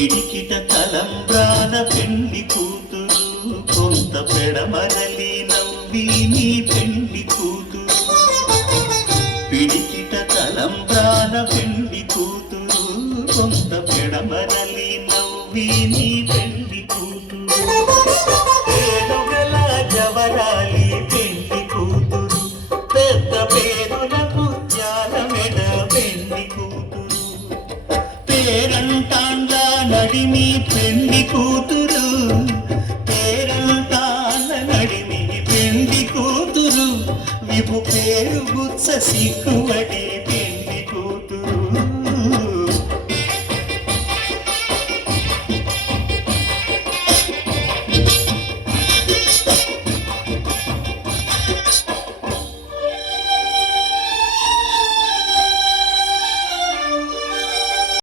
పిడికిట తలంబ్రాన పెళ్లి కూతురు కొంత పెడమరలి నవ్వి నీ పెళ్లి కూతురు పిడికిట తలంబ్రాన పెళ్లి కూతురు కొంత పెడమరలి నవ్వి నీ పెళ్లి కూతురు పేరుగల జవరాలి పెళ్లి కూతురు పెద్ద పేరుల ముత్యాల మెడ పెళ్లి కూతురు పేరంటాండ నడిమి పెళ్లి కూతురు పేరంటాండ నడిమి పెళ్లి కూతురు విపు పేరు గుత్స సిగ్గు